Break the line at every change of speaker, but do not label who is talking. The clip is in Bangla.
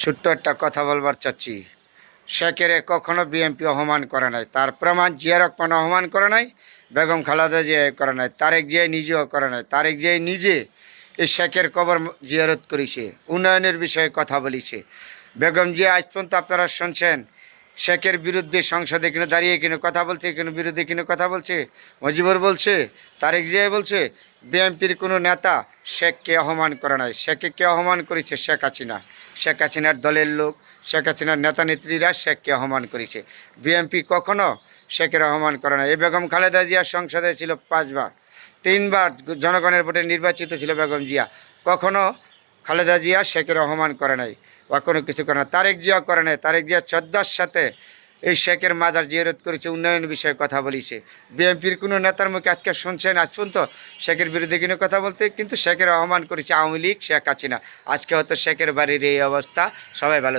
ছোট্ট একটা কথা বলবার চাচ্ছি। শেখেরে কখনো বিএনপি অপমান করে নাই। তার প্রমাণ জিয়া রহমান অপমান করে নাই, বেগম খালাদা জিয়া করে নাই, তারেক জিয়া নিজেও করে নাই। তারেক জিয়া নিজে এই শেখের কবর জিয়ারত করেছে, উন্নয়নের বিষয়ে কথা বলেছে। বেগম জিয়া আজ পর্যন্ত আপনারা শুনছেন, শেখের বিরুদ্ধে সংসদে কিনে দাঁড়িয়ে কিনে কথা বলছে, কিনে বিরুদ্ধে কিনে কথা বলছে, মজিবর বলছে, তারেক জিয়া বলছে বিএনপির কোনো নেতা শেখকে অপমান করে নাই। শেখকে কে অপমান করেছে? শেখ হাসিনা। শেখ হাসিনার দলের লোক, শেখ হাসিনার নেতা নেত্রীরা শেখকে অপমান করেছে। বিএনপি কখনো শেখের অপমান করে নাই। এই বেগম খালেদা জিয়া সংসদে ছিল পাঁচবার। তিনবার জনগণের ভোটে নির্বাচিত ছিল বেগম জিয়া। কখনো খালেদা জিয়া শেখের অপমান করে নাই বা কোনো কিছু করে না তারেক জিয়া করে নাই। তারেক জিয়া শ্রদ্ধার সাথে এই শেখের মাজার জিয়ারত করেছে, উন্নয়ন বিষয়ে কথা বলেছে বিএনপির কোনো নেতার মুখে আজকে শুনছেন, আজ পর্যন্ত শেখের বিরুদ্ধে কিনে কথা বলতে, কিন্তু শেখের অপমান করেছে আওয়ামী লীগ, শেখ হাসিনা আজকে হয়তো শেখের বাড়ির এই অবস্থা, সবাই ভালো।